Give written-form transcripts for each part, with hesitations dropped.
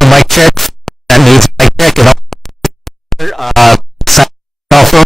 Mic check. That needs mic check and cell phone.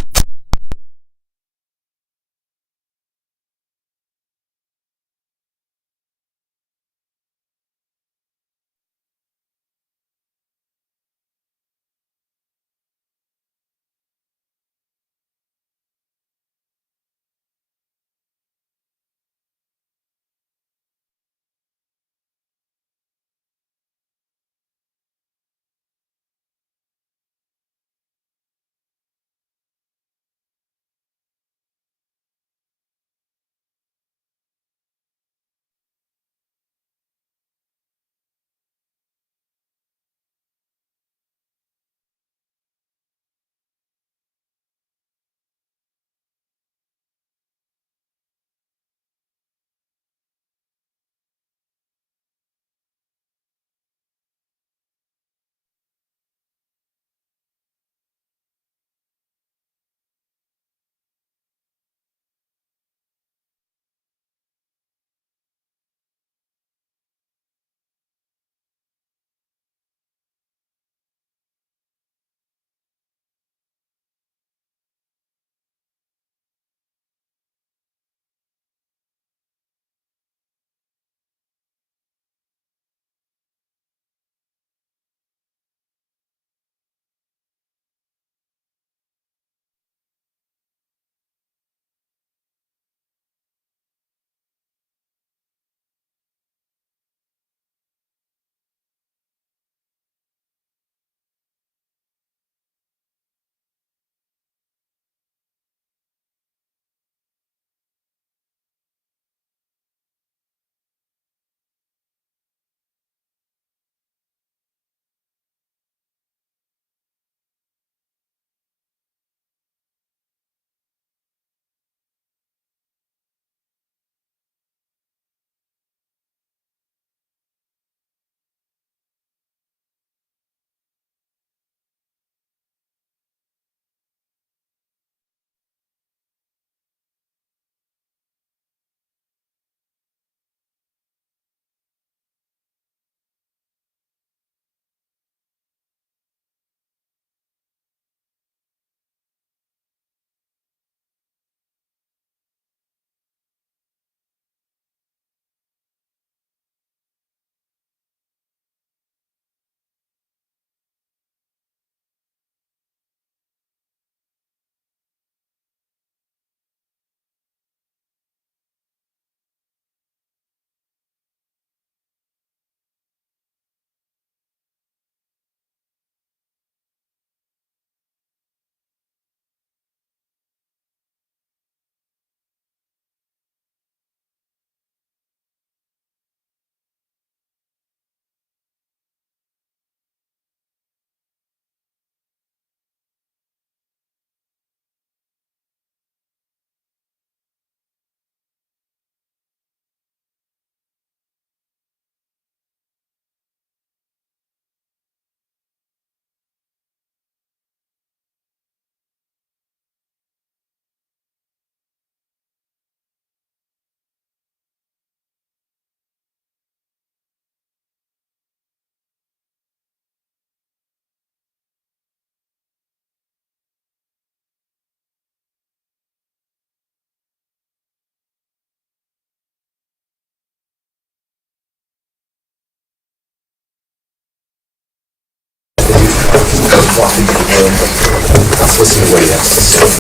Let's listen to what he has to say.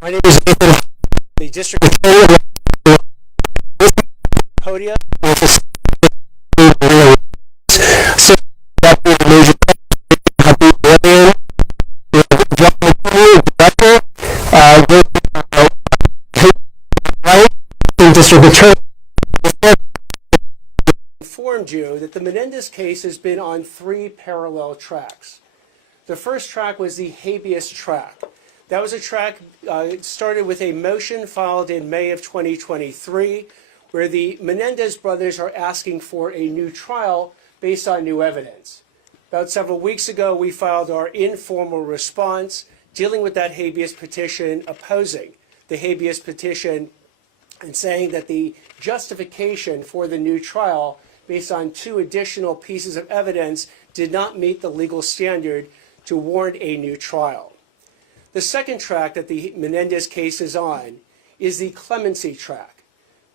My name is Nathan, the district attorney of Podia. District attorney informed you that the Menendez case has been on 3 parallel tracks. The first track was the habeas track. That was a track started with a motion filed in May of 2023, where the Menendez brothers are asking for a new trial based on new evidence. About several weeks ago, we filed our informal response dealing with that habeas petition, opposing the habeas petition and saying that the justification for the new trial based on 2 additional pieces of evidence did not meet the legal standard to warrant a new trial. The second track that the Menendez case is on is the clemency track.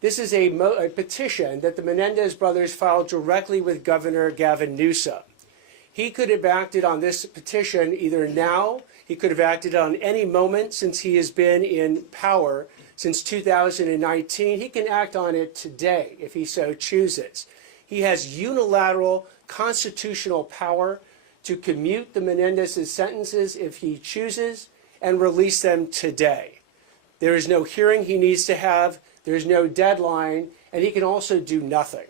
This is a petition that the Menendez brothers filed directly with Governor Gavin Newsom. He could have acted on this petition either now, he could have acted on any moment since he has been in power since 2019. He can act on it today if he so chooses. He has unilateral constitutional power to commute the Menendez's sentences if he chooses and release them today. There is no hearing he needs to have, there is no deadline, and he can also do nothing.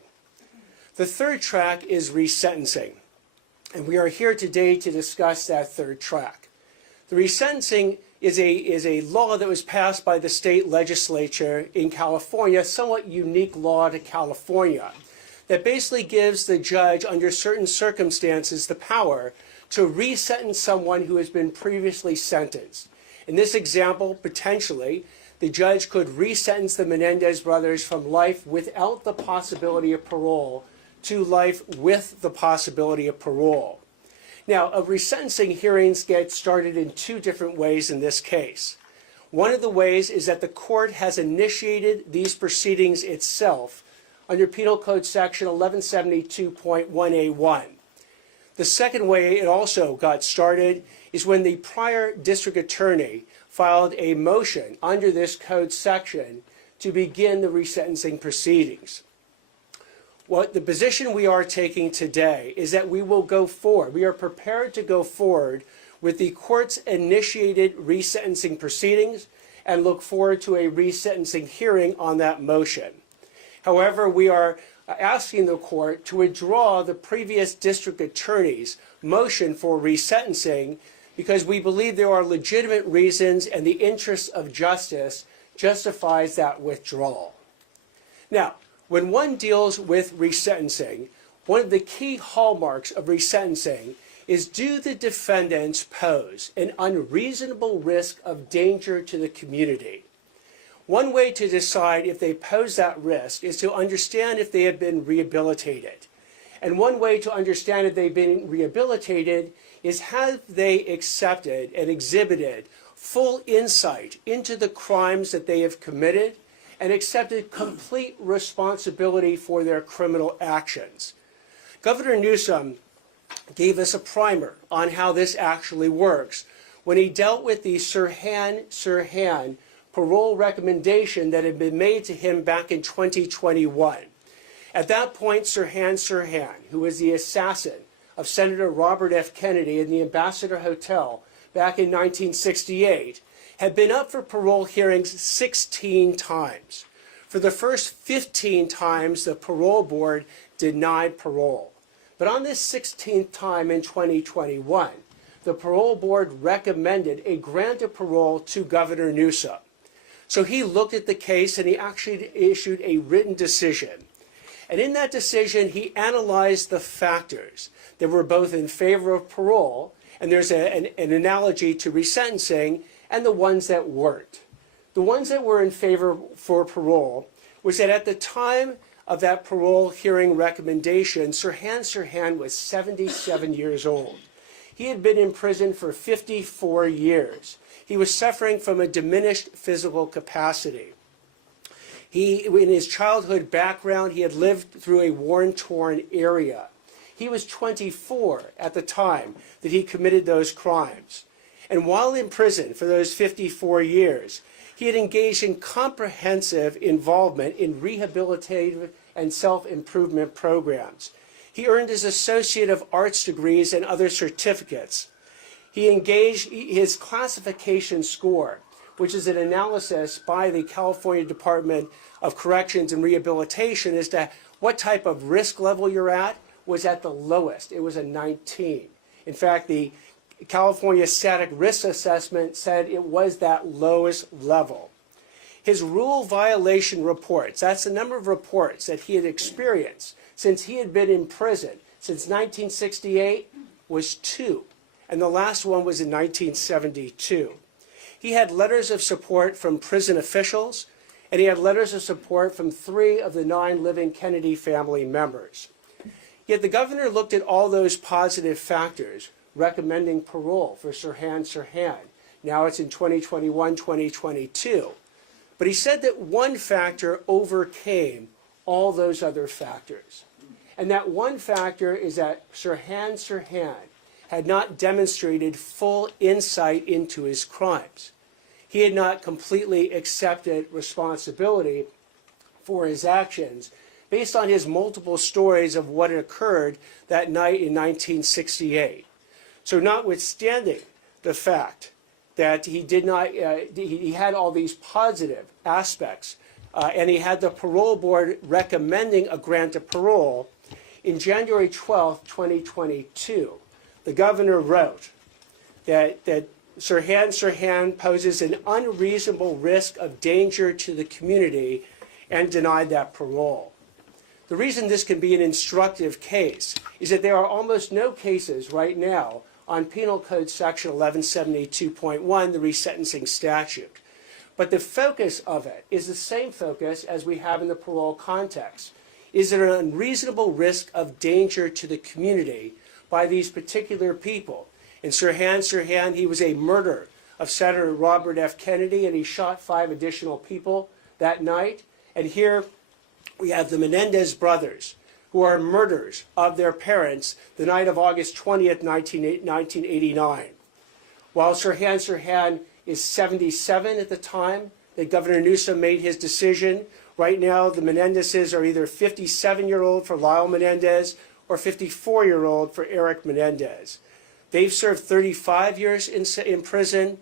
The third track is resentencing, and we are here today to discuss that third track. The resentencing is a law that was passed by the state legislature in California, somewhat unique law to California, that basically gives the judge, under certain circumstances, the power to resentence someone who has been previously sentenced. In this example, potentially, the judge could resentence the Menendez brothers from life without the possibility of parole to life with the possibility of parole. Now, resentencing hearings get started in 2 different ways in this case. One of the ways is that the court has initiated these proceedings itself under Penal Code Section 1172.1A1. The second way it also got started is when the prior district attorney filed a motion under this code section to begin the resentencing proceedings. What the position we are taking today is that we will go forward. We are prepared to go forward with the court's initiated resentencing proceedings and look forward to a resentencing hearing on that motion. However, we are asking the court to withdraw the previous district attorney's motion for resentencing because we believe there are legitimate reasons and the interest of justice justifies that withdrawal. Now, when one deals with resentencing, one of the key hallmarks of resentencing is, do the defendants pose an unreasonable risk of danger to the community? One way to decide if they pose that risk is to understand if they have been rehabilitated. And one way to understand if they've been rehabilitated is, have they accepted and exhibited full insight into the crimes that they have committed and accepted complete responsibility for their criminal actions. Governor Newsom gave us a primer on how this actually works when he dealt with the Sirhan parole recommendation that had been made to him back in 2021. At that point, Sirhan, who was the assassin of Senator Robert F. Kennedy in the Ambassador Hotel back in 1968, had been up for parole hearings 16 times. For the first 15 times, the parole board denied parole. But on this 16th time in 2021, the parole board recommended a grant of parole to Governor Newsom. So he looked at the case and he actually issued a written decision. And in that decision, he analyzed the factors that were both in favor of parole, and there's an analogy to resentencing, and the ones that weren't. The ones that were in favor for parole was that at the time of that parole hearing recommendation, Sirhan was 77 years old. He had been in prison for 54 years. He was suffering from a diminished physical capacity. In his childhood background, he had lived through a war-torn area. He was 24 at the time that he committed those crimes. And while in prison for those 54 years, he had engaged in comprehensive involvement in rehabilitative and self-improvement programs. He earned his Associate of Arts degrees and other certificates. He engaged his classification score, which is an analysis by the California Department of Corrections and Rehabilitation as to what type of risk level you're at, was at the lowest. It was a 19. In fact, the California Static Risk Assessment said it was that lowest level. His rule violation reports, that's the number of reports that he had experienced since he had been in prison since 1968, was 2. And the last one was in 1972. He had letters of support from prison officials, and he had letters of support from 3 of the 9 living Kennedy family members. Yet the governor looked at all those positive factors, recommending parole for Sirhan. Now it's in 2021, 2022. But he said that one factor overcame all those other factors. And that one factor is that Sirhan had not demonstrated full insight into his crimes. He had not completely accepted responsibility for his actions based on his multiple stories of what had occurred that night in 1968. So notwithstanding the fact that he did not, he had all these positive aspects, and he had the parole board recommending a grant of parole, in January 12, 2022, the governor wrote that Sirhan poses an unreasonable risk of danger to the community and denied that parole. The reason this can be an instructive case is that there are almost no cases right now on Penal Code Section 1172.1, the resentencing statute. But the focus of it is the same focus as we have in the parole context. Is there an unreasonable risk of danger to the community by these particular people? In Sirhan, he was a murderer of Senator Robert F. Kennedy, and he shot 5 additional people that night. And here we have the Menendez brothers, who are murderers of their parents the night of August 20th, 1989. While Sirhan is 77 at the time that Governor Newsom made his decision, right now the Menendezes are either 57-year-old for Lyle Menendez or 54-year-old for Erik Menendez. They've served 35 years in prison.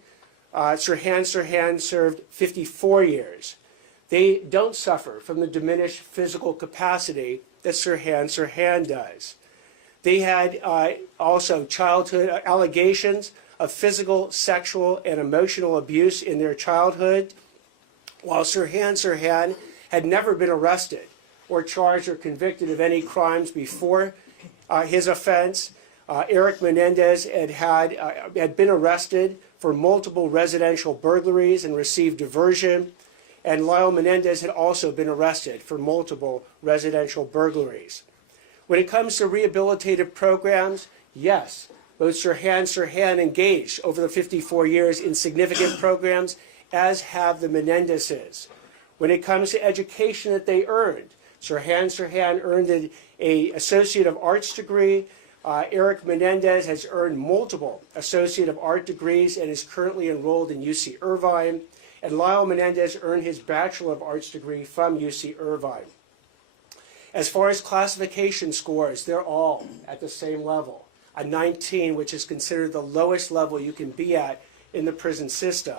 Sirhan served 54 years. They don't suffer from the diminished physical capacity that Sirhan does. They had also childhood allegations of physical, sexual, and emotional abuse in their childhood, while Sirhan had never been arrested or charged or convicted of any crimes before his offense. Erik Menendez had been arrested for multiple residential burglaries and received diversion, and Lyle Menendez had also been arrested for multiple residential burglaries. When it comes to rehabilitative programs, yes, both Sirhan engaged over the 54 years in significant programs, as have the Menendezes. When it comes to education that they earned, Sirhan earned an Associate of Arts degree. Erik Menendez has earned multiple Associate of Art degrees and is currently enrolled in UC Irvine. And Lyle Menendez earned his Bachelor of Arts degree from UC Irvine. As far as classification scores, they're all at the same level, a 19, which is considered the lowest level you can be at in the prison system.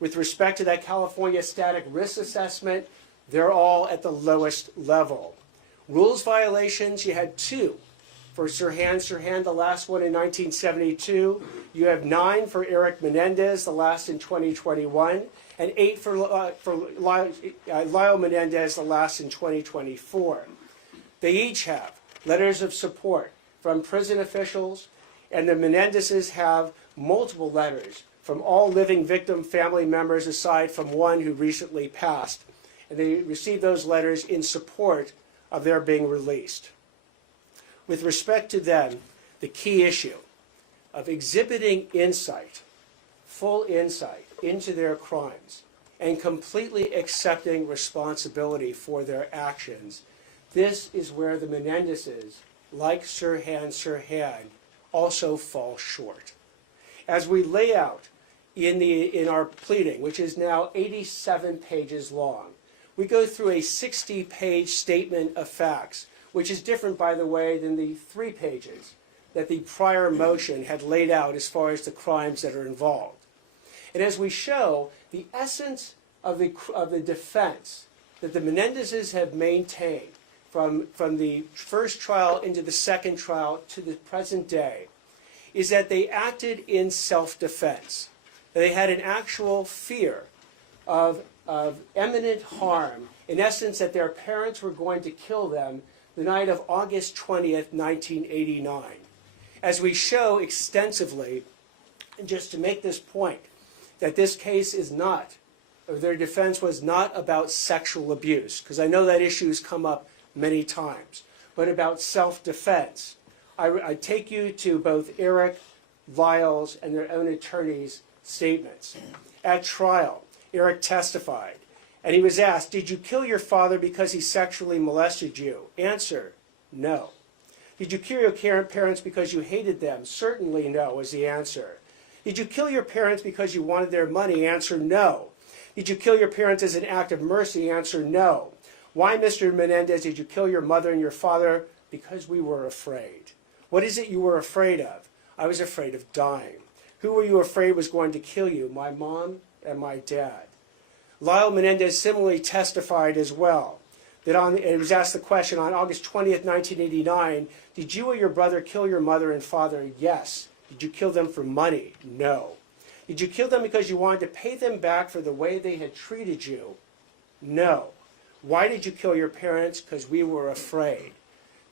With respect to that California Static Risk Assessment, they're all at the lowest level. Rules violations, you had 2 for Sirhan, the last one in 1972. You have 9 for Erik Menendez, the last in 2021, and 8 for Lyle Menendez, the last in 2024. They each have letters of support from prison officials, and the Menendezes have multiple letters from all living victim family members aside from one who recently passed. And they received those letters in support of their being released. With respect to them, the key issue of exhibiting insight, full insight into their crimes, and completely accepting responsibility for their actions, this is where the Menendezes, like Sirhan, also fall short. As we lay out in our pleading, which is now 87 pages long, we go through a 60-page statement of facts, which is different, by the way, than the 3 pages that the prior motion had laid out as far as the crimes that are involved. And as we show, the essence of the defense that the Menendezes have maintained from the first trial into the second trial to the present day is that they acted in self-defense. They had an actual fear of imminent harm, in essence that their parents were going to kill them the night of August 20th, 1989. As we show extensively, and just to make this point, that this case is not, or their defense was not about sexual abuse, because I know that issue has come up many times, but about self-defense. I take you to both Erik, Lyle's, and their own attorneys' statements. At trial, Erik testified, and he was asked, "Did you kill your father because he sexually molested you?" Answer, no. "Did you kill your parents because you hated them?" Certainly no, was the answer. "Did you kill your parents because you wanted their money?" Answer, no. "Did you kill your parents as an act of mercy?" Answer, no. "Why, Mr. Menendez, did you kill your mother and your father?" "Because we were afraid." "What is it you were afraid of?" "I was afraid of dying." "Who were you afraid was going to kill you?" "My mom and my dad." Lyle Menendez similarly testified as well. And he was asked the question, on August 20th, 1989, "Did you or your brother kill your mother and father?" "Yes." "Did you kill them for money?" "No." "Did you kill them because you wanted to pay them back for the way they had treated you?" "No." "Why did you kill your parents?" "Because we were afraid."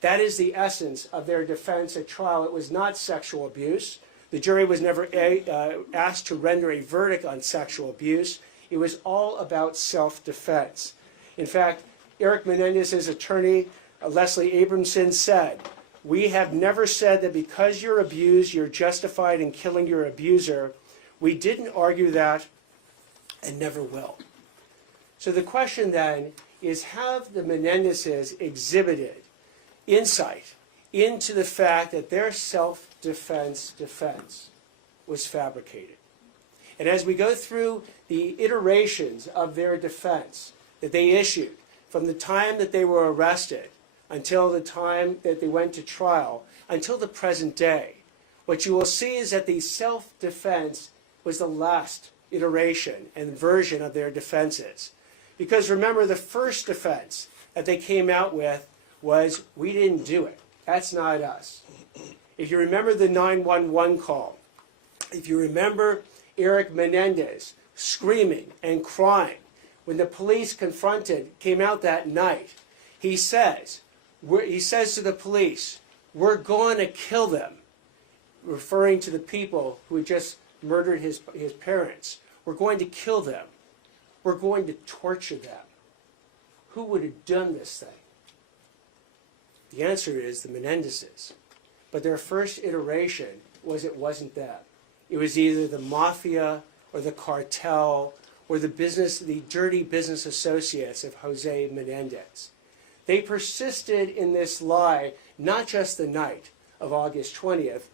That is the essence of their defense at trial. It was not sexual abuse. The jury was never asked to render a verdict on sexual abuse. It was all about self-defense. In fact, Erik Menendez's attorney, Leslie Abramson, said, "We have never said that because you're abused, you're justified in killing your abuser. We didn't argue that and never will." So the question then is, have the Menendezes exhibited insight into the fact that their self-defense defense was fabricated? And as we go through the iterations of their defense that they issued from the time that they were arrested until the time that they went to trial, until the present day, what you will see is that the self-defense was the last iteration and version of their defenses. Because remember, the first defense that they came out with was, "We didn't do it. That's not us." If you remember the 911 call, if you remember Erik Menendez screaming and crying when the police came out that night, he says to the police, "We're going to kill them," referring to the people who had just murdered his parents. "We're going to kill them. We're going to torture them." Who would have done this thing? The answer is the Menendezes. But their first iteration was it wasn't them. It was either the mafia or the cartel or the dirty business associates of Jose Menendez. They persisted in this lie not just the night of August 20th,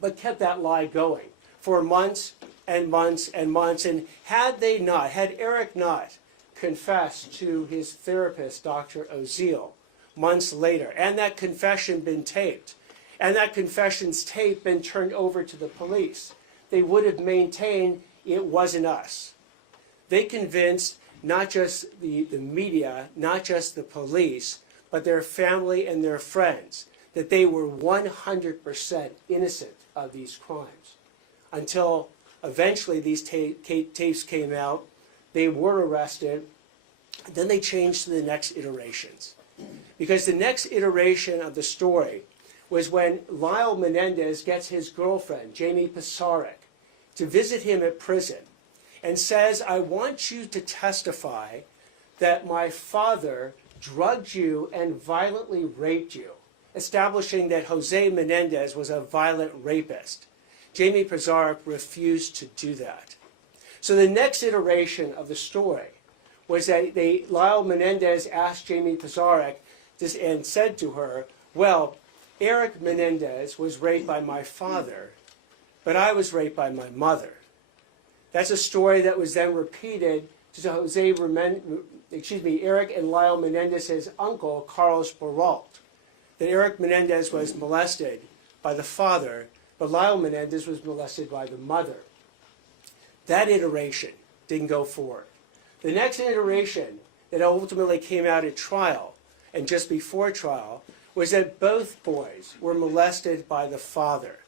but kept that lie going for months and months and months. And had Erik not confessed to his therapist, Dr. Oziel, months later, and that confession been taped, and that confession's tape been turned over to the police, they would have maintained it wasn't us. They convinced not just the media, not just the police, but their family and their friends that they were 100% innocent of these crimes. Until eventually these tapes came out, they were arrested, then they changed to the next iterations. Because the next iteration of the story was when Lyle Menendez gets his girlfriend, Jamie Pisarek, to visit him at prison and says, "I want you to testify that my father drugged you and violently raped you," establishing that Jose Menendez was a violent rapist. Jamie Pisarek refused to do that. So the next iteration of the story was that Lyle Menendez asked Jamie Pisarek and said to her, "Well, Erik Menendez was raped by my father, but I was raped by my mother." That's a story that was then repeated to Erik and Lyle Menendez's uncle, Carlos Baralt, that Erik Menendez was molested by the father, but Lyle Menendez was molested by the mother. That iteration didn't go forward. The next iteration that ultimately came out at trial, and just before trial, was that both boys were molested by the father.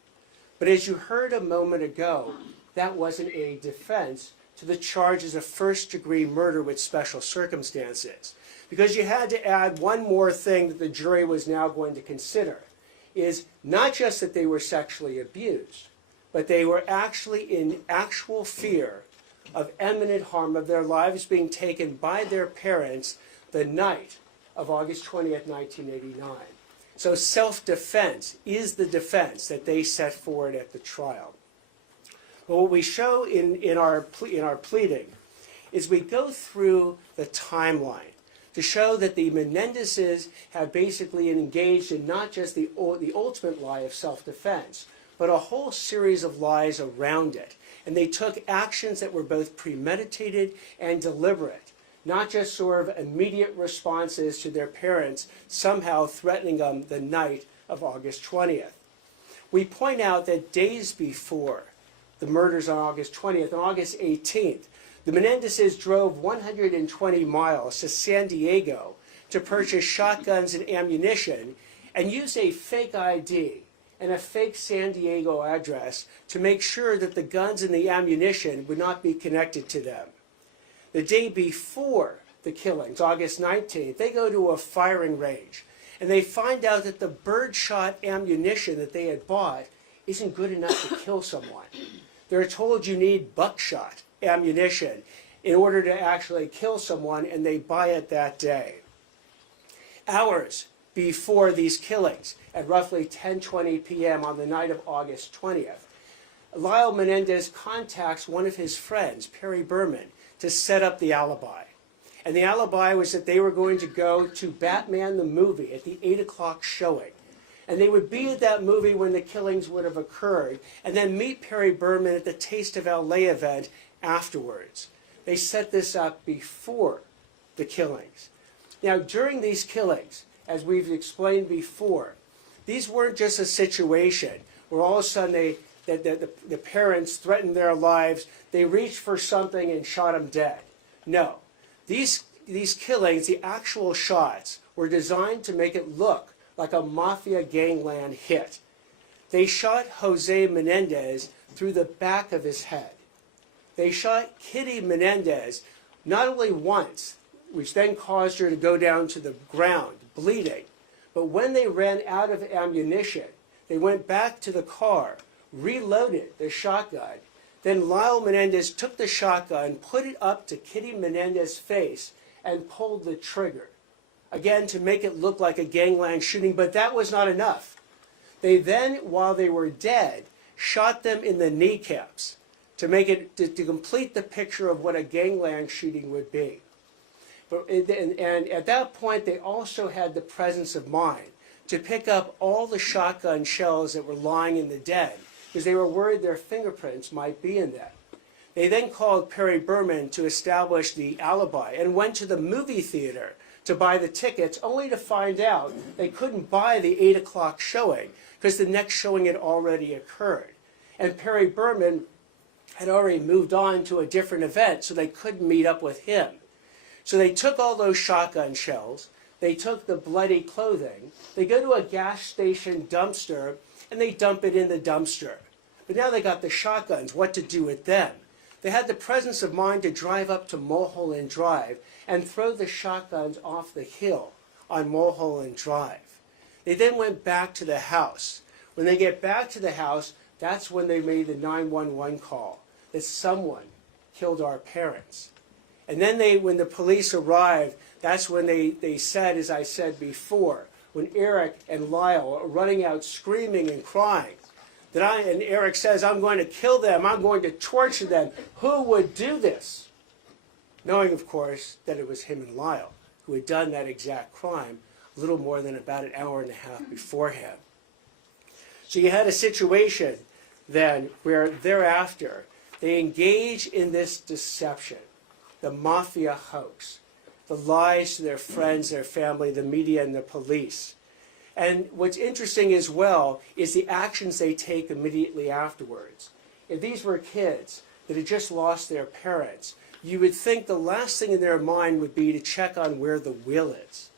But as you heard a moment ago, that wasn't a defense to the charges of first-degree murder with special circumstances. Because you had to add one more thing that the jury was now going to consider, is not just that they were sexually abused, but they were actually in actual fear of imminent harm, of their lives being taken by their parents the night of August 20th, 1989. So self-defense is the defense that they set forward at the trial. But what we show in our pleading is we go through the timeline to show that the Menendezes have basically engaged in not just the ultimate lie of self-defense, but a whole series of lies around it. And they took actions that were both premeditated and deliberate, not just sort of immediate responses to their parents somehow threatening them the night of August 20th. We point out that days before the murders on August 20th, on August 18th, the Menendezes drove 120 miles to San Diego to purchase shotguns and ammunition and used a fake ID and a fake San Diego address to make sure that the guns and the ammunition would not be connected to them. The day before the killings, August 19th, they go to a firing range and they find out that the birdshot ammunition that they had bought isn't good enough to kill someone. They're told you need buckshot ammunition in order to actually kill someone, and they buy it that day. Hours before these killings, at roughly 10:20 p.m. on the night of August 20th, Lyle Menendez contacts one of his friends, Perry Berman, to set up the alibi. And the alibi was that they were going to go to Batman the movie at the 8 o'clock showing. And they would be at that movie when the killings would have occurred, and then meet Perry Berman at the Taste of LA event afterwards. They set this up before the killings. Now, during these killings, as we've explained before, these weren't just a situation where all of a sudden the parents threatened their lives, they reached for something and shot them dead. No. These killings, the actual shots, were designed to make it look like a mafia gangland hit. They shot Jose Menendez through the back of his head. They shot Kitty Menendez not only once, which then caused her to go down to the ground, bleeding, but when they ran out of ammunition, they went back to the car, reloaded the shotgun. Then Lyle Menendez took the shotgun, put it up to Kitty Menendez's face, and pulled the trigger. Again, to make it look like a gangland shooting, but that was not enough. They then, while they were dead, shot them in the kneecaps to make it to complete the picture of what a gangland shooting would be. And at that point, they also had the presence of mind to pick up all the shotgun shells that were lying in the den, because they were worried their fingerprints might be in them. They then called Perry Berman to establish the alibi and went to the movie theater to buy the tickets, only to find out they couldn't buy the 8 o'clock showing because the next showing had already occurred. And Perry Berman had already moved on to a different event, so they couldn't meet up with him. So they took all those shotgun shells, they took the bloody clothing, they go to a gas station dumpster, and they dump it in the dumpster. But now they got the shotguns, what to do with them? They had the presence of mind to drive up to Mulholland Drive and throw the shotguns off the hill on Mulholland Drive. They then went back to the house. When they get back to the house, that's when they made the 911 call that someone killed our parents. And then when the police arrived, that's when they said, as I said before, when Erik and Lyle are running out screaming and crying, and Erik says, "I'm going to kill them, I'm going to torture them. Who would do this?" Knowing, of course, that it was him and Lyle who had done that exact crime a little more than about an hour and a half beforehand. So you had a situation then where thereafter they engage in this deception, the mafia hoax, the lies to their friends, their family, the media, and the police. And what's interesting as well is the actions they take immediately afterwards. If these were kids that had just lost their parents, you would think the last thing in their mind would be to check on where the will is.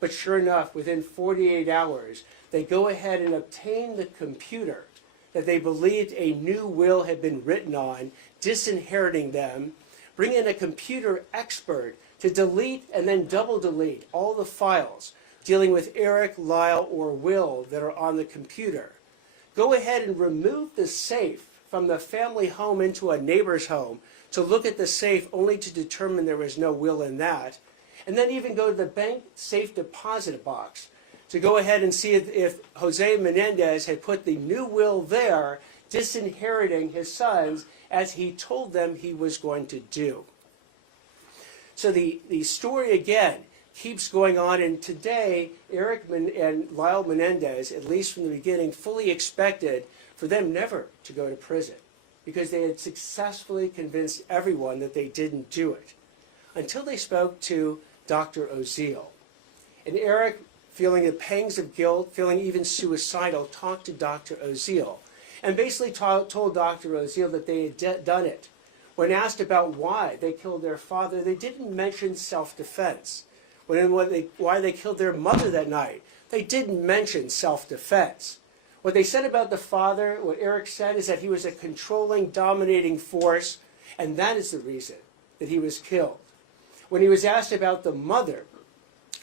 But sure enough, within 48 hours, they go ahead and obtain the computer that they believed a new will had been written on, disinheriting them, bring in a computer expert to delete and then double delete all the files dealing with Erik, Lyle, or Will that are on the computer. Go ahead and remove the safe from the family home into a neighbor's home to look at the safe only to determine there was no will in that. And then even go to the bank safe deposit box to go ahead and see if Jose Menendez had put the new will there, disinheriting his sons as he told them he was going to do. So the story again keeps going on, and today Erik and Lyle Menendez, at least from the beginning, fully expected for them never to go to prison because they had successfully convinced everyone that they didn't do it until they spoke to Dr. Oziel. And Erik, feeling the pangs of guilt, feeling even suicidal, talked to Dr. Oziel and basically told Dr. Oziel that they had done it. When asked about why they killed their father, they didn't mention self-defense. Why they killed their mother that night, they didn't mention self-defense. What they said about the father, what Erik said, is that he was a controlling, dominating force, and that is the reason that he was killed. When he was asked about the mother,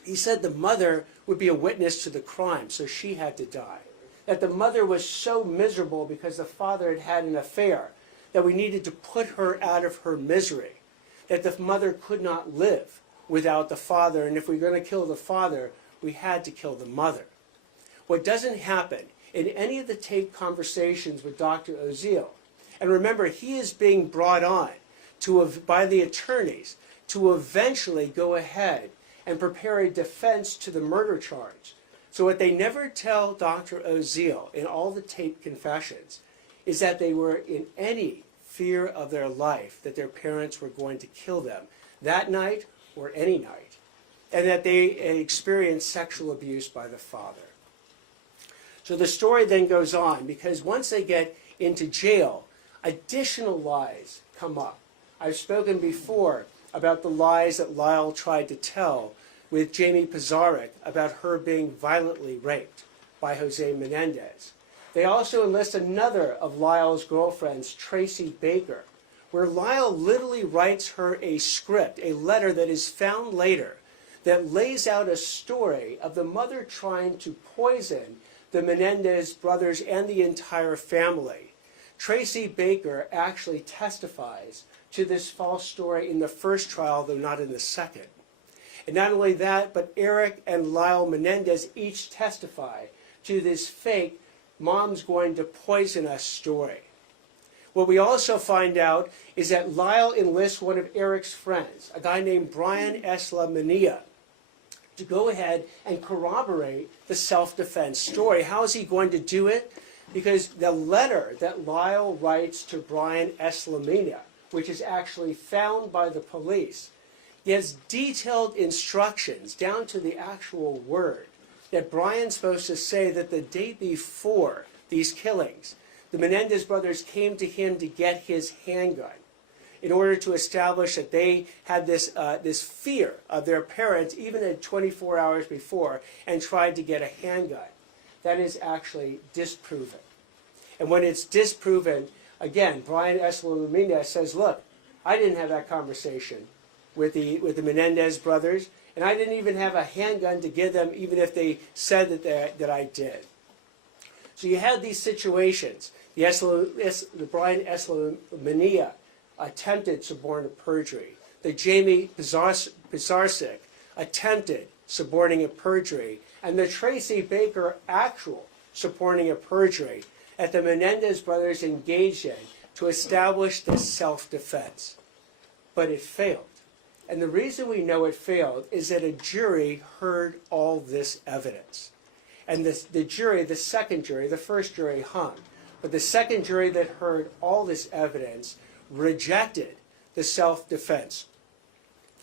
he said the mother would be a witness to the crime, so she had to die. That the mother was so miserable because the father had had an affair that we needed to put her out of her misery. That the mother could not live without the father, and if we were going to kill the father, we had to kill the mother. What doesn't happen in any of the taped conversations with Dr. Oziel, and remember, he is being brought on by the attorneys to eventually go ahead and prepare a defense to the murder charge. So what they never tell Dr. Oziel in all the taped confessions is that they were in any fear of their life that their parents were going to kill them that night or any night, and that they experienced sexual abuse by the father. So the story then goes on, because once they get into jail, additional lies come up. I've spoken before about the lies that Lyle tried to tell with Jamie Pizarnik about her being violently raped by Jose Menendez. They also enlist another of Lyle's girlfriends, Tracy Baker, where Lyle literally writes her a script, a letter that is found later, that lays out a story of the mother trying to poison the Menendez brothers and the entire family. Tracy Baker actually testifies to this false story in the first trial, though not in the second. And not only that, but Erik and Lyle Menendez each testify to this fake "mom's going to poison us" story. What we also find out is that Lyle enlists one of Erik's friends, a guy named Brian Eslamania, to go ahead and corroborate the self-defense story. How is he going to do it? Because the letter that Lyle writes to Brian Eslamania, which is actually found by the police, he has detailed instructions down to the actual word that Brian's supposed to say that the day before these killings, the Menendez brothers came to him to get his handgun in order to establish that they had this fear of their parents even at 24 hours before and tried to get a handgun. That is actually disproven. And when it's disproven, again, Brian Eslamina says, look, I didn't have that conversation with the Menendez brothers, and I didn't even have a handgun to give them, even if they said that I did. So you have these situations. The Brian Eslamania attempted suborning perjury. The Jamie Pizarnik attempted suborning a perjury. And the Tracy Baker actual suborning a perjury that the Menendez brothers engaged in to establish this self-defense. But it failed. And the reason we know it failed is that a jury heard all this evidence. And the jury, the second jury, the first jury hung. But the second jury that heard all this evidence rejected the self-defense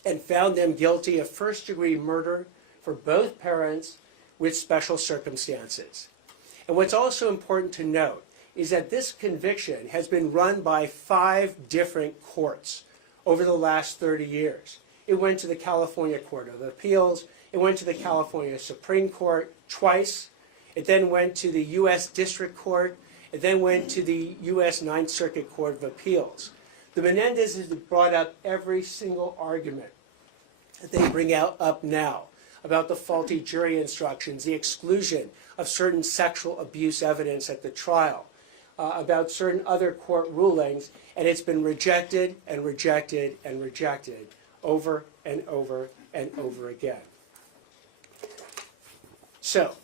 and found them guilty of first-degree murder for both parents with special circumstances. And what's also important to note is that this conviction has been run by 5 different courts over the last 30 years. It went to the California Court of Appeals. It went to the California Supreme Court twice. It then went to the U.S. District Court. It then went to the U.S. Ninth Circuit Court of Appeals. The Menendezes have brought up every single argument that they bring up now about the faulty jury instructions, the exclusion of certain sexual abuse evidence at the trial, about certain other court rulings, and it's been rejected and rejected and rejected over and over and over again. So,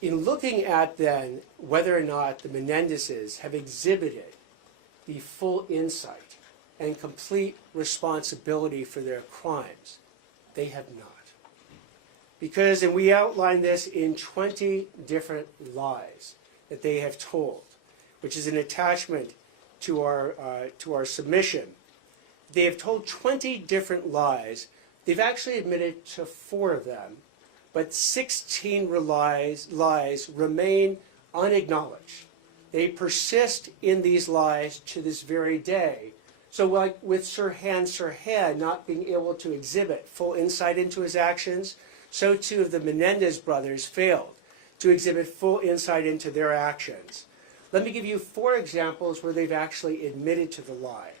in looking at then whether or not the Menendezes have exhibited the full insight and complete responsibility for their crimes, they have not. Because, and we outline this in 20 different lies that they have told, which is an attachment to our submission. They have told 20 different lies. They've actually admitted to 4 of them, but 16 lies remain unacknowledged. They persist in these lies to this very day. So like with Sirhan not being able to exhibit full insight into his actions, so too have the Menendez brothers failed to exhibit full insight into their actions. Let me give you 4 examples where they've actually admitted to the lie.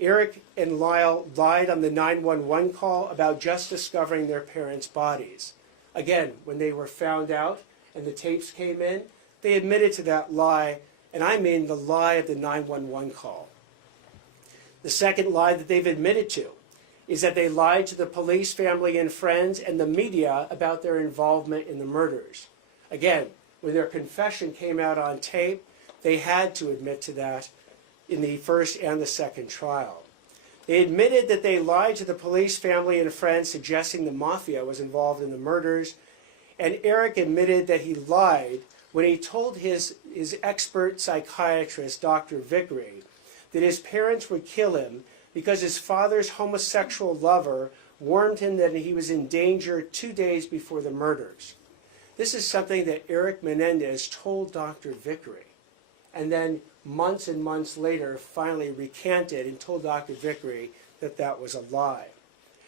Erik and Lyle lied on the 911 call about just discovering their parents' bodies. Again, when they were found out and the tapes came in, they admitted to that lie, and I mean the lie of the 911 call. The second lie that they've admitted to is that they lied to the police, family, and friends and the media about their involvement in the murders. Again, when their confession came out on tape, they had to admit to that in the first and the second trial. They admitted that they lied to the police, family, and friends, suggesting the mafia was involved in the murders. And Erik admitted that he lied when he told his expert psychiatrist, Dr. Vickery, that his parents would kill him because his father's homosexual lover warned him that he was in danger 2 days before the murders. This is something that Erik Menendez told Dr. Vickery, and then months and months later finally recanted and told Dr. Vickery that that was a lie.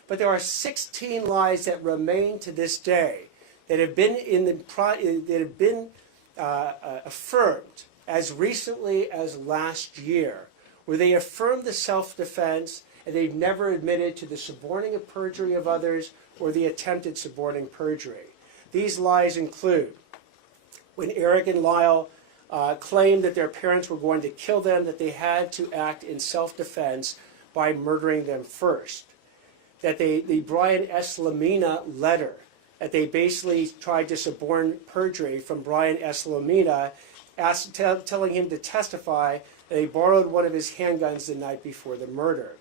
But there are 16 lies that remain to this day that have been affirmed as recently as last year, where they affirmed the self-defense and they've never admitted to the suborning of perjury of others or the attempted suborning perjury. These lies include when Erik and Lyle claimed that their parents were going to kill them, that they had to act in self-defense by murdering them first. That the Brian S. Lamina letter, that they basically tried to suborn perjury from Brian S. Lamina, telling him to testify that he borrowed one of his handguns the night before the murder.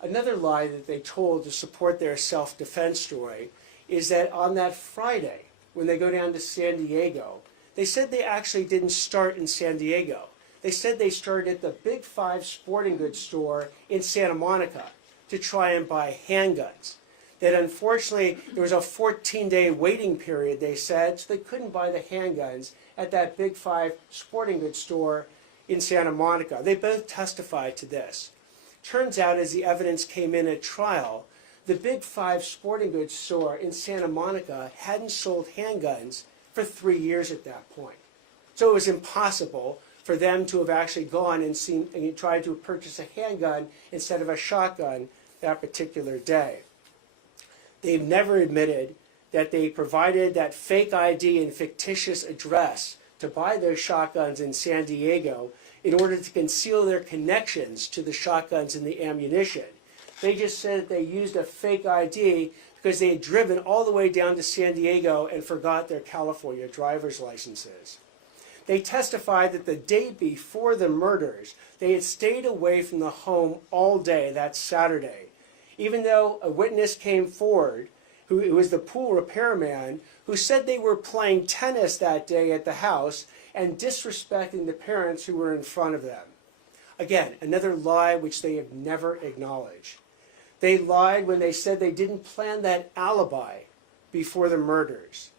Another lie that they told to support their self-defense story is that on that Friday, when they go down to San Diego, they said they actually didn't start in San Diego. They said they started at the Big 5 sporting goods store in Santa Monica to try and buy handguns. That unfortunately there was a 14-day waiting period, they said, so they couldn't buy the handguns at that Big 5 sporting goods store in Santa Monica. They both testified to this. Turns out, as the evidence came in at trial, the Big 5 sporting goods store in Santa Monica hadn't sold handguns for 3 years at that point. So it was impossible for them to have actually gone and tried to purchase a handgun instead of a shotgun that particular day. They've never admitted that they provided that fake ID and fictitious address to buy those shotguns in San Diego in order to conceal their connections to the shotguns and the ammunition. They just said that they used a fake ID because they had driven all the way down to San Diego and forgot their California driver's licenses. They testified that the day before the murders, they had stayed away from the home all day that Saturday, even though a witness came forward, who was the pool repairman, who said they were playing tennis that day at the house and disrespecting the parents who were in front of them. Again, another lie which they have never acknowledged. They lied when they said they didn't plan that alibi before the murders.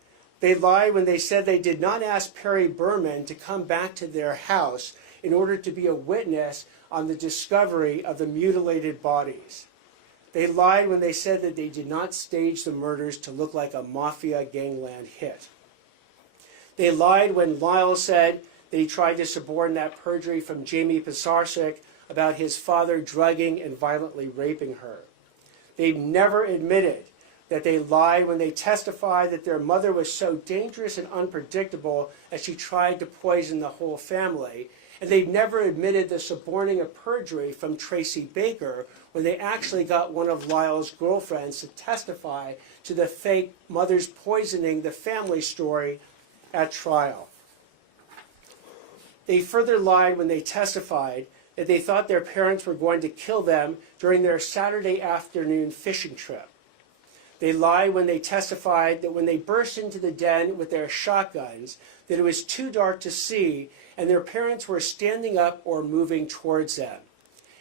They lied when they said they did not ask Perry Berman to come back to their house in order to be a witness on the discovery of the mutilated bodies. They lied when they said that they did not stage the murders to look like a mafia gangland hit. They lied when Lyle said that he tried to suborn that perjury from Jamie Pisarcik about his father drugging and violently raping her. They've never admitted that they lied when they testified that their mother was so dangerous and unpredictable that she tried to poison the whole family. And they've never admitted the suborning of perjury from Tracy Baker when they actually got one of Lyle's girlfriends to testify to the fake mother's poisoning the family story at trial. They further lied when they testified that they thought their parents were going to kill them during their Saturday afternoon fishing trip. They lied when they testified that when they burst into the den with their shotguns, that it was too dark to see and their parents were standing up or moving towards them.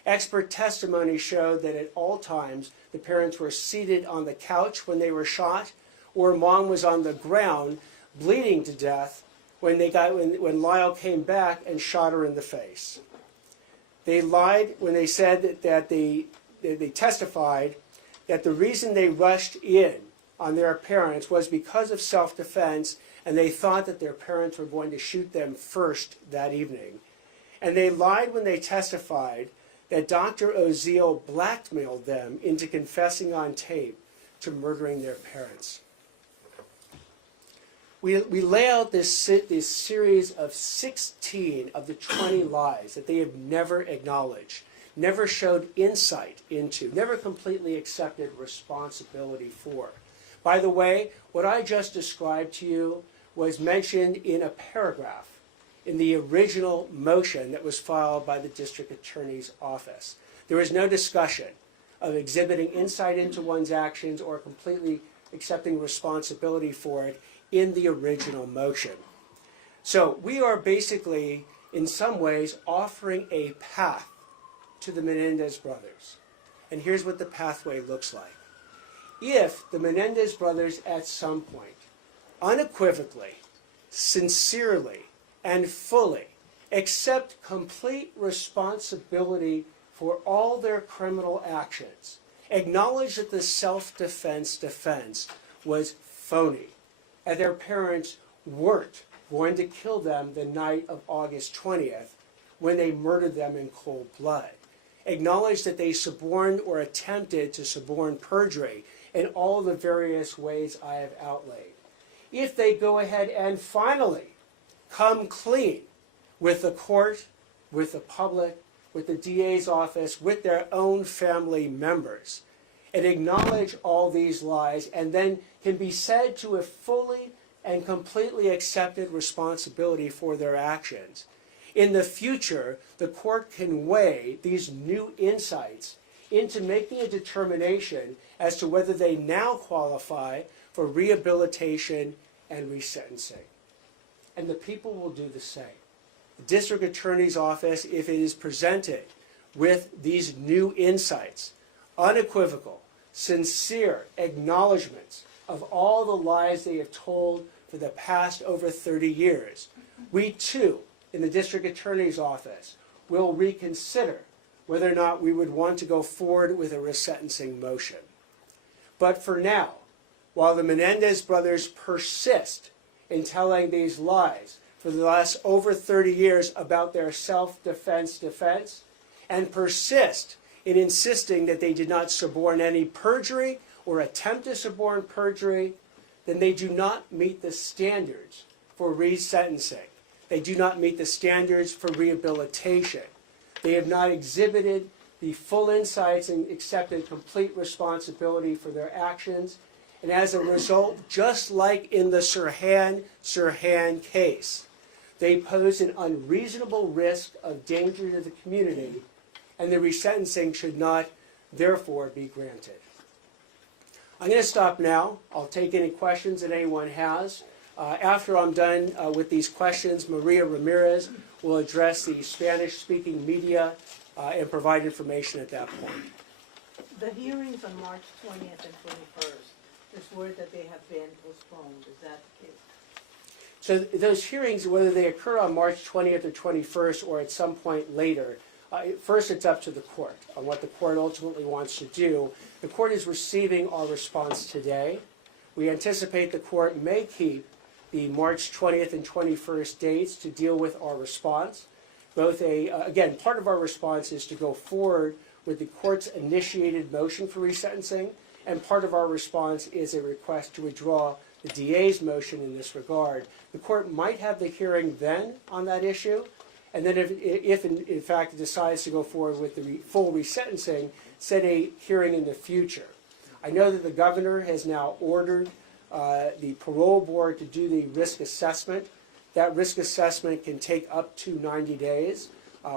Expert testimony showed that at all times the parents were seated on the couch when they were shot, or mom was on the ground bleeding to death when Lyle came back and shot her in the face. They lied when they said that they testified that the reason they rushed in on their parents was because of self-defense, and they thought that their parents were going to shoot them first that evening. And they lied when they testified that Dr. Oziel blackmailed them into confessing on tape to murdering their parents. We lay out this series of 16 of the 20 lies that they have never acknowledged, never showed insight into, never completely accepted responsibility for. By the way, what I just described to you was mentioned in a paragraph in the original motion that was filed by the district attorney's office. There was no discussion of exhibiting insight into one's actions or completely accepting responsibility for it in the original motion. So we are basically, in some ways, offering a path to the Menendez brothers. And here's what the pathway looks like. If the Menendez brothers at some point, unequivocally, sincerely, and fully accept complete responsibility for all their criminal actions, acknowledge that the self-defense defense was phony, and their parents weren't going to kill them the night of August 20th when they murdered them in cold blood. Acknowledge that they suborned or attempted to suborn perjury in all the various ways I have outlaid. If they go ahead and finally come clean with the court, with the public, with the DA's office, with their own family members, and acknowledge all these lies, and then can be said to have fully and completely accepted responsibility for their actions. In the future, the court can weigh these new insights into making a determination as to whether they now qualify for rehabilitation and resentencing. And the people will do the same. The district attorney's office, if it is presented with these new insights, unequivocal, sincere acknowledgments of all the lies they have told for the past over 30 years, we too, in the district attorney's office, will reconsider whether or not we would want to go forward with a resentencing motion. But for now, while the Menendez brothers persist in telling these lies for the last over 30 years about their self-defense defense, and persist in insisting that they did not suborn any perjury or attempt to suborn perjury, then they do not meet the standards for resentencing. They do not meet the standards for rehabilitation. They have not exhibited the full insights and accepted complete responsibility for their actions. And as a result, just like in the Sirhan case, they pose an unreasonable risk of danger to the community, and the resentencing should not, therefore, be granted. I'm going to stop now. I'll take any questions that anyone has. After I'm done with these questions, Maria Ramirez will address the Spanish-speaking media and provide information at that point. The hearings on March 20th and 21st, there's word that they have been postponed. Is that the case? So those hearings, whether they occur on March 20th or 21st or at some point later, first it's up to the court on what the court ultimately wants to do. The court is receiving our response today. We anticipate the court may keep the March 20th and 21st dates to deal with our response. Both again, part of our response is to go forward with the court's initiated motion for resentencing, and part of our response is a request to withdraw the DA's motion in this regard. The court might have the hearing then on that issue, and then if in fact it decides to go forward with the full resentencing, set a hearing in the future. I know that the governor has now ordered the parole board to do the risk assessment. That risk assessment can take up to 90 days.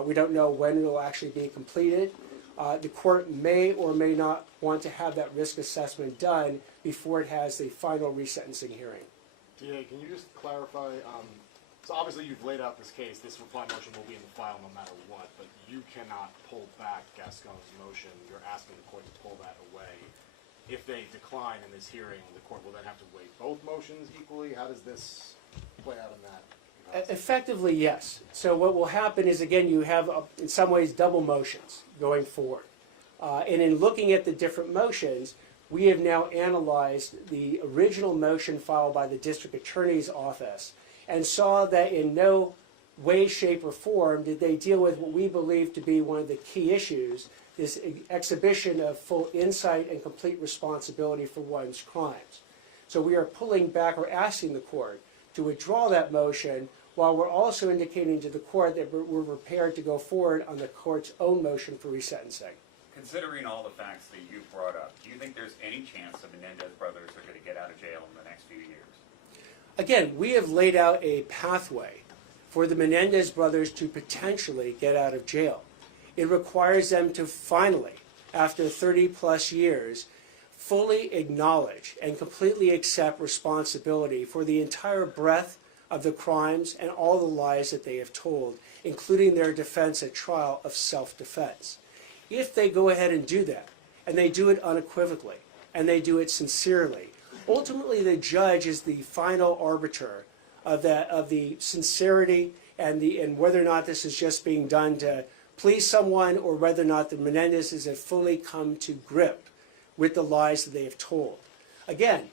We don't know when it will actually be completed. The court may or may not want to have that risk assessment done before it has the final resentencing hearing. DA, can you just clarify, so obviously you've laid out this case, this reply motion will be in the file no matter what, but you cannot pull back Gascon's motion. You're asking the court to pull that away. If they decline in this hearing, the court will then have to weigh both motions equally? How does this play out in that? Effectively, yes. So what will happen is, again, you have, in some ways, double motions going forward. And in looking at the different motions, we have now analyzed the original motion filed by the district attorney's office and saw that in no way, shape, or form did they deal with what we believe to be one of the key issues, this exhibition of full insight and complete responsibility for one's crimes. So we are pulling back or asking the court to withdraw that motion, while we're also indicating to the court that we're prepared to go forward on the court's own motion for resentencing. Considering all the facts that you've brought up, do you think there's any chance the Menendez brothers are going to get out of jail in the next few years? Again, we have laid out a pathway for the Menendez brothers to potentially get out of jail. It requires them to finally, after 30-plus years, fully acknowledge and completely accept responsibility for the entire breadth of the crimes and all the lies that they have told, including their defense at trial of self-defense. If they go ahead and do that, and they do it unequivocally, and they do it sincerely, ultimately the judge is the final arbiter of the sincerity and whether or not this is just being done to please someone, or whether or not the Menendezes have fully come to grip with the lies that they have told. Again,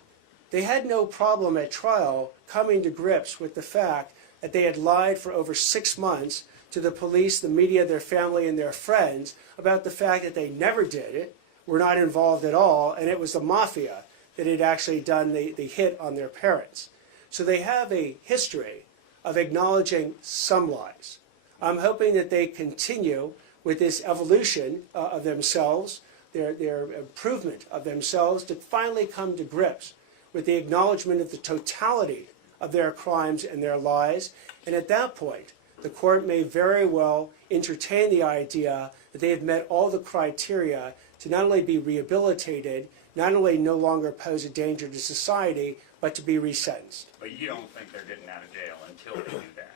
they had no problem at trial coming to grips with the fact that they had lied for over 6 months to the police, the media, their family, and their friends about the fact that they never did it, were not involved at all, and it was the mafia that had actually done the hit on their parents. So they have a history of acknowledging some lies. I'm hoping that they continue with this evolution of themselves, their improvement of themselves, to finally come to grips with the acknowledgement of the totality of their crimes and their lies. And at that point, the court may very well entertain the idea that they have met all the criteria to not only be rehabilitated, not only no longer pose a danger to society, but to be resentenced. But you don't think they're getting out of jail until they do that?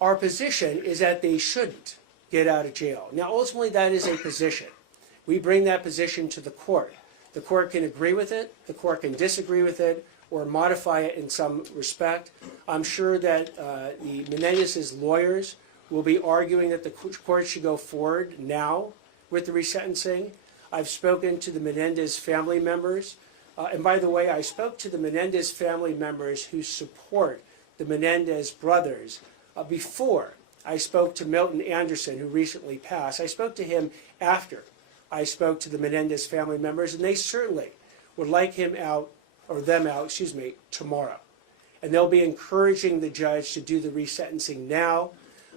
Our position is that they shouldn't get out of jail. Now, ultimately, that is a position. We bring that position to the court. The court can agree with it, the court can disagree with it, or modify it in some respect. I'm sure that the Menendez's lawyers will be arguing that the court should go forward now with the resentencing. I've spoken to the Menendez family members. And by the way, I spoke to the Menendez family members who support the Menendez brothers before I spoke to Milton Anderson, who recently passed. I spoke to him after I spoke to the Menendez family members, and they certainly would like him out, or them out, tomorrow. And they'll be encouraging the judge to do the resentencing now.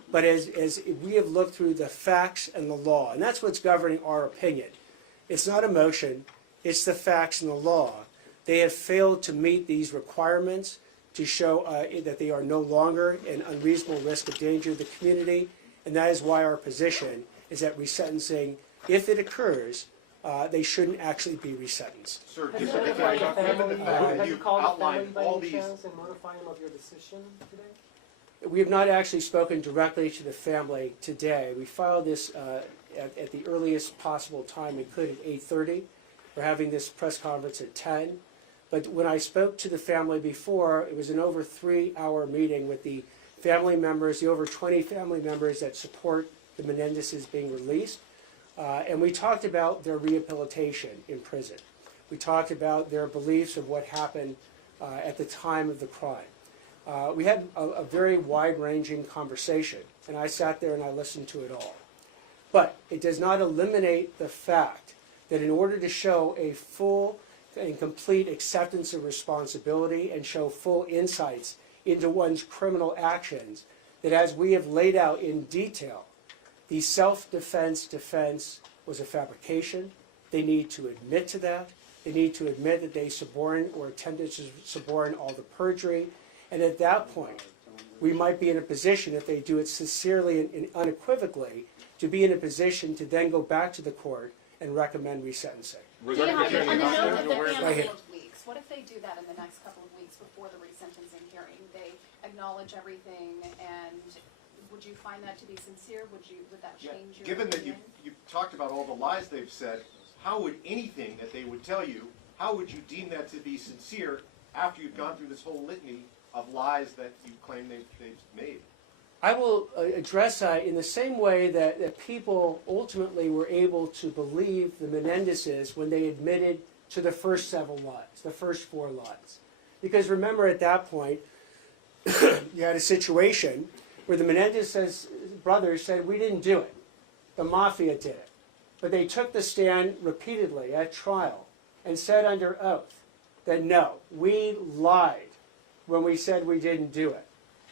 But as we have looked through the facts and the law, and that's what's governing our opinion. It's not emotion, it's the facts and the law. They have failed to meet these requirements to show that they are no longer an unreasonable risk of danger to the community, and that is why our position is that resentencing, if it occurs, they shouldn't actually be resentenced. Sir, Have just you to called clarify, the family? Have you called the family outlined by all any these. chance and notified them of your decision today? We have not actually spoken directly to the family today. We filed this at the earliest possible time we could at 8:30. We're having this press conference at 10. But when I spoke to the family before, it was an over 3-hour meeting with the family members, the over 20 family members that support the Menendezes being released. And we talked about their rehabilitation in prison. We talked about their beliefs of what happened at the time of the crime. We had a very wide-ranging conversation, and I sat there and I listened to it all. But it does not eliminate the fact that in order to show a full and complete acceptance of responsibility and show full insights into one's criminal actions, that as we have laid out in detail, the self-defense defense was a fabrication. They need to admit to that. They need to admit that they suborned or attempted to suborn all the perjury. And at that point, we might be in a position, if they do it sincerely and unequivocally, to be in a position to then go back to the court and recommend resentencing. On the note of the Right here. handful of weeks, what if they do that in the next couple of weeks before the resentencing hearing? They acknowledge everything, and would you find that to be sincere? Would that Yeah, change your given that opinion? you've talked about all the lies they've said, how would anything that they would tell you, how would you deem that to be sincere after you've gone through this whole litany of lies that you claim they've made? I will address that in the same way that people ultimately were able to believe the Menendezes when they admitted to the first several lies, the first 4 lies. Because remember, at that point, you had a situation where the Menendez brothers said, we didn't do it. The mafia did it. But they took the stand repeatedly at trial and said under oath that no, we lied when we said we didn't do it.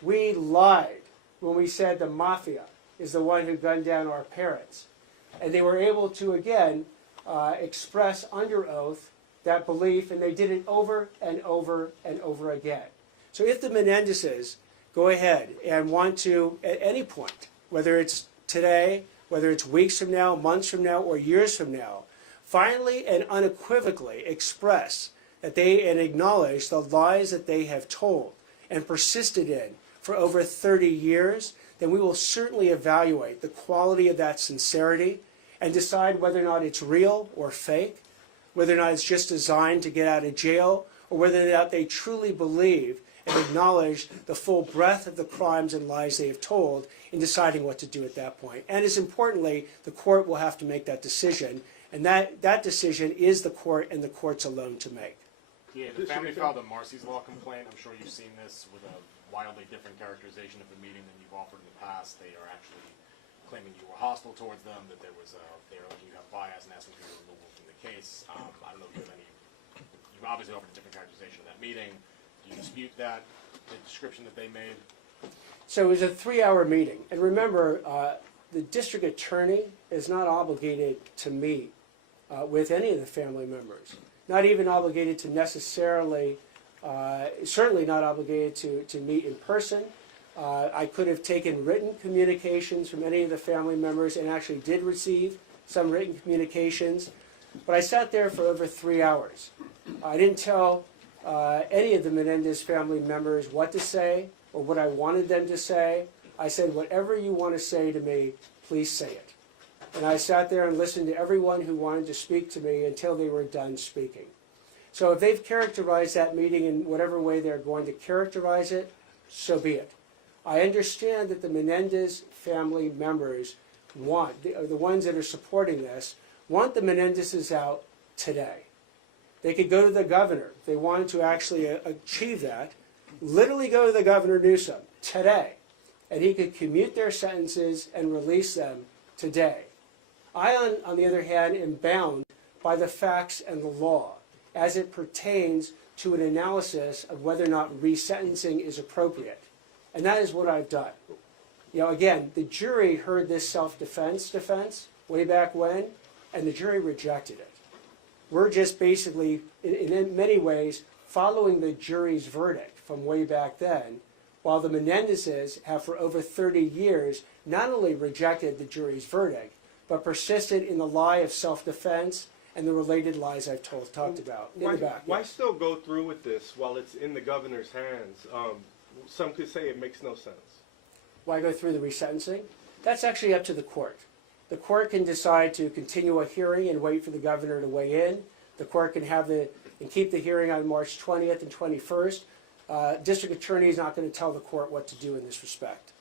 We lied when we said the mafia is the one who gunned down our parents. And they were able to, again, express under oath that belief, and they did it over and over and over again. So if the Menendezes go ahead and want to, at any point, whether it's today, whether it's weeks from now, months from now, or years from now, finally and unequivocally express that they and acknowledge the lies that they have told and persisted in for over 30 years, then we will certainly evaluate the quality of that sincerity and decide whether or not it's real or fake, whether or not it's just designed to get out of jail, or whether or not they truly believe and acknowledge the full breadth of the crimes and lies they have told in deciding what to do at that point. And as importantly, the court will have to make that decision, and that decision is the court and the courts alone to make. Yeah, the family filed a Marcy's Law complaint. I'm sure you've seen this with a wildly different characterization of the meeting than you've offered in the past. They are actually claiming you were hostile towards them, that there was they are letting you have bias and asking for your removal from the case. I don't know if you have any. You've obviously offered a different characterization of that meeting. Do you dispute that, the description that they made? So it was a 3-hour meeting. And remember, the district attorney is not obligated to meet with any of the family members. Not even obligated to necessarily, certainly not obligated to meet in person. I could have taken written communications from any of the family members and actually did receive some written communications. But I sat there for over 3 hours. I didn't tell any of the Menendez family members what to say or what I wanted them to say. I said, whatever you want to say to me, please say it. And I sat there and listened to everyone who wanted to speak to me until they were done speaking. So if they've characterized that meeting in whatever way they're going to characterize it, so be it. I understand that the Menendez family members want, the ones that are supporting this, want the Menendezes out today. They could go to the governor if they wanted to actually achieve that, literally go to the Governor Newsom today, and he could commute their sentences and release them today. I, on the other hand, am bound by the facts and the law as it pertains to an analysis of whether or not resentencing is appropriate. And that is what I've done. You know, again, the jury heard this self-defense defense way back when, and the jury rejected it. We're just basically, in many ways, following the jury's verdict from way back then, while the Menendezes have for over 30 years not only rejected the jury's verdict, but persisted in the lie of self-defense and the related lies I've talked about in the back. Why still go through with this while it's in the governor's hands? Some could say it makes no sense. Why go through the resentencing? That's actually up to the court. The court can decide to continue a hearing and wait for the governor to weigh in. The court can have and keep the hearing on March 20th and 21st. District attorney is not going to tell the court what to do in this respect.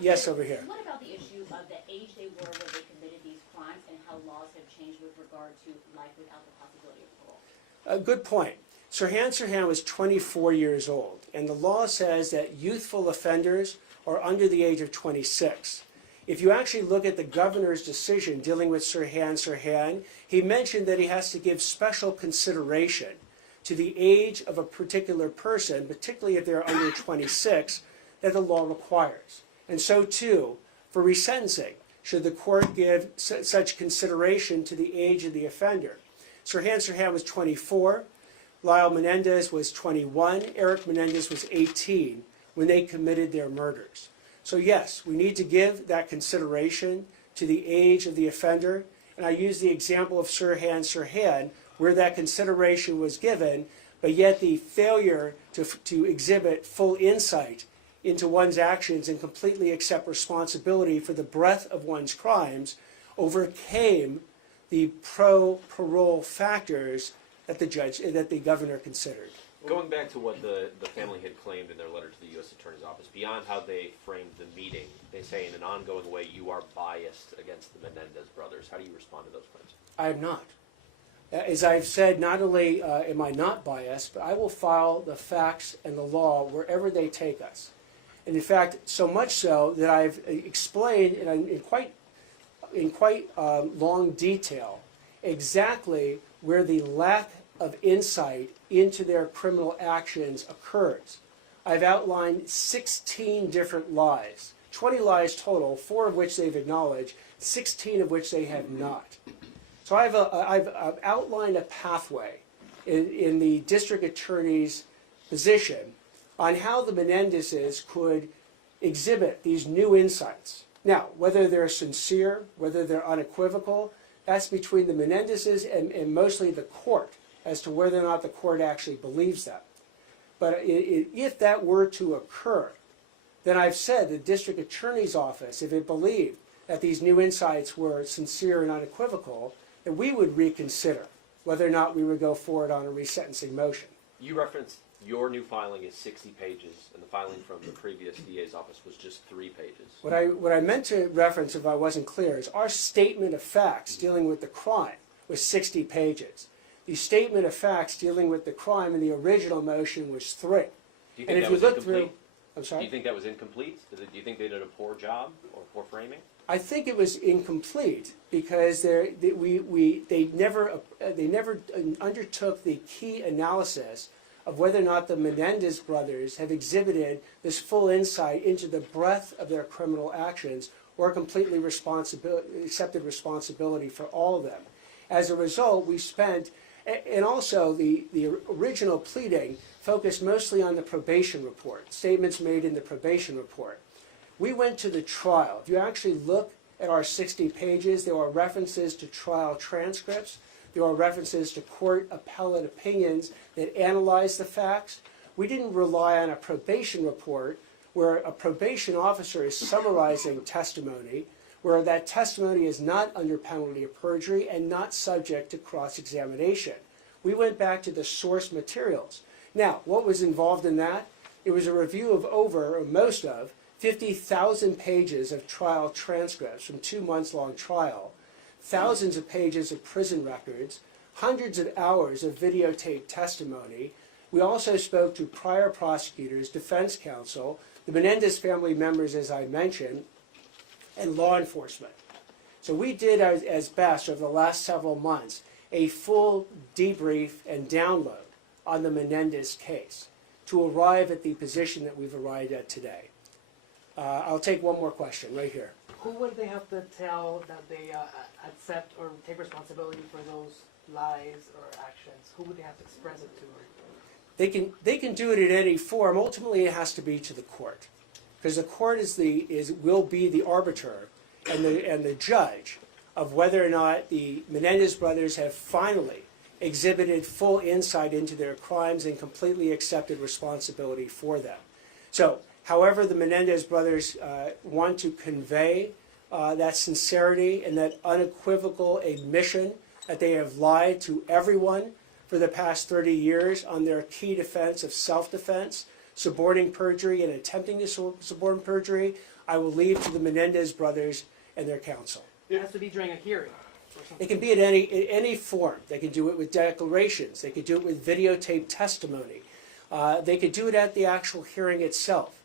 Yes, over here. What about the issue of the age they were when they committed these crimes and how laws have changed with regard to life without the possibility of parole? Good point. Sirhan was 24 years old, and the law says that youthful offenders are under the age of 26. If you actually look at the governor's decision dealing with Sirhan, he mentioned that he has to give special consideration to the age of a particular person, particularly if they're under 26, that the law requires. And so too, for resentencing, should the court give such consideration to the age of the offender. Sirhan was 24, Lyle Menendez was 21, Erik Menendez was 18 when they committed their murders. So yes, we need to give that consideration to the age of the offender, and I use the example of Sirhan, where that consideration was given, but yet the failure to exhibit full insight into one's actions and completely accept responsibility for the breadth of one's crimes overcame the pro-parole factors that the governor considered. Going back to what the family had claimed in their letter to the U.S. Attorney's Office, beyond how they framed the meeting, they say in an ongoing way you are biased against the Menendez brothers. How do you respond to those claims? I am not. As I've said, not only am I not biased, but I will follow the facts and the law wherever they take us. And in fact, so much so that I've explained in quite long detail exactly where the lack of insight into their criminal actions occurs. I've outlined 16 different lies, 20 lies total, 4 of which they've acknowledged, 16 of which they have not. So I've outlined a pathway in the district attorney's position on how the Menendezes could exhibit these new insights. Now, whether they're sincere, whether they're unequivocal, that's between the Menendezes and mostly the court as to whether or not the court actually believes that. But if that were to occur, then I've said the district attorney's office, if it believed that these new insights were sincere and unequivocal, then we would reconsider whether or not we would go forward on a resentencing motion. You referenced your new filing is 60 pages, and the filing from the previous DA's office was just 3 pages. What I meant to reference, if I wasn't clear, is our statement of facts dealing with the crime was 60 pages. The statement of facts dealing with the crime in the original motion was 3. Do you think that was incomplete? I'm sorry? Do you think that was incomplete? Do you think they did a poor job or poor framing? I think it was incomplete because they never undertook the key analysis of whether or not the Menendez brothers have exhibited this full insight into the breadth of their criminal actions or completely accepted responsibility for all of them. As a result, we spent, and also the original pleading focused mostly on the probation report, statements made in the probation report. We went to the trial. If you actually look at our 60 pages, there are references to trial transcripts. There are references to court appellate opinions that analyze the facts. We didn't rely on a probation report where a probation officer is summarizing testimony, where that testimony is not under penalty of perjury and not subject to cross-examination. We went back to the source materials. Now, what was involved in that? It was a review of most of, 50,000 pages of trial transcripts from 2 months-long trial, thousands of pages of prison records, hundreds of hours of videotaped testimony. We also spoke to prior prosecutors, defense counsel, the Menendez family members, as I mentioned, and law enforcement. So we did as best over the last several months a full debrief and download on the Menendez case to arrive at the position that we've arrived at today. I'll take one more question right here. Who would they have to tell that they accept or take responsibility for those lies or actions? Who would they have to express it to? They can do it in any form. Ultimately, it has to be to the court, because the court will be the arbiter and the judge of whether or not the Menendez brothers have finally exhibited full insight into their crimes and completely accepted responsibility for them. So, however the Menendez brothers want to convey that sincerity and that unequivocal admission that they have lied to everyone for the past 30 years on their key defense of self-defense, suborning perjury, and attempting to suborn perjury, I will leave to the Menendez brothers and their counsel. It has to be during a hearing. It can be in any form. They can do it with declarations. They could do it with videotape testimony. They could do it at the actual hearing itself.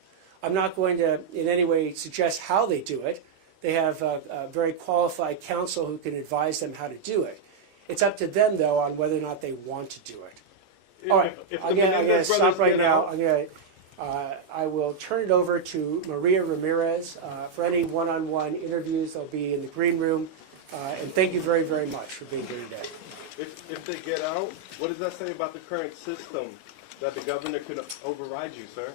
I'm not going to in any way suggest how they do it. They have a very qualified counsel who can advise them how to do it. It's up to them, though, on whether or not they want to do it. All right, If the I'm going to Menendez stop brothers right get now. out- I will turn it over to Maria Ramirez for any one-on-one interviews. They'll be in the green room. And thank you very, very much for being here today. If they get out, what does that say about the current system that the governor could override you, sir?